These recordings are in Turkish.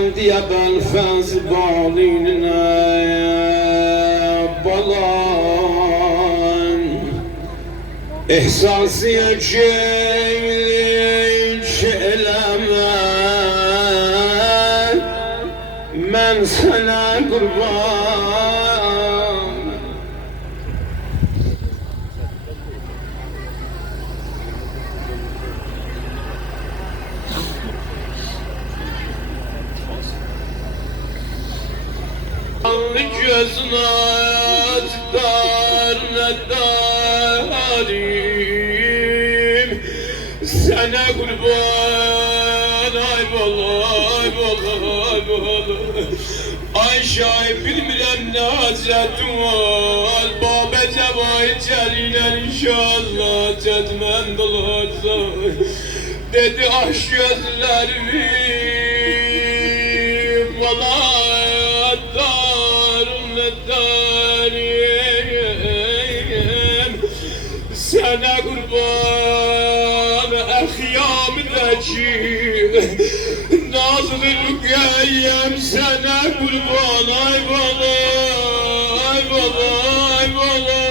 يا بالفاز باليننا بلان إحساسي جيل شئلما من سنة قربان Gözüne darim sana kurban ay bala ay bala ay bala ay şahit bilmirem ne hacetim var Baba cevahir celiler inşallah cedmen dolarsa dedi aş gözlerimi bala sana kurban ehyamdaki nazlı rükeyem sana kurban ay bala ay bala ay bala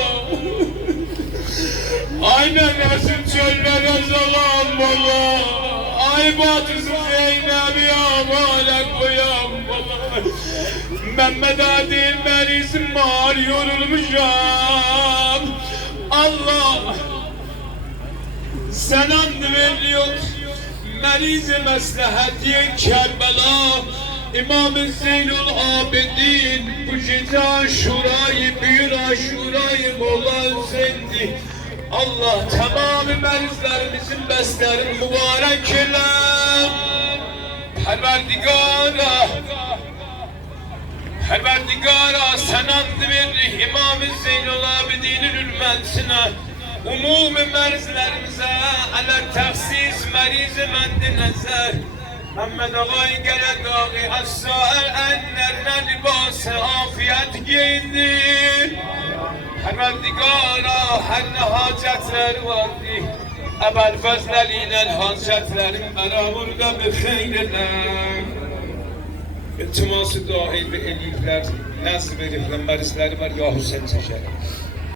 aynen nesin çöllere zalan bala ay batısı Zeynep ya malek koyan bala Mehmet Adil ben isim var yorulmuşam Allah sen and veriyor meriz-i meslaheti Kerbela İmam-ı Zeynul Abidin bu gece aşurayı bir aşurayı Mola Hüseyin'di Allah tamamı merizlerimizin beslerini mübarek ile Perverdigara sen and verir İmam-ı Zeynul Abidin'in hürmetine umumi merizlerimize aler tahsis meriz-i mendi nezer Mehmet Ağa'yı gerek dağı as-sa'el enlerine libas-ı afiyet giyindir Perverdigara her ne hacetler vardı Ebel fezleliyle hacetlerin beraberinde bir xeyriler İltiması dahi ve elifler nasıl verifler merizleri var ya Hüseyin Çeşer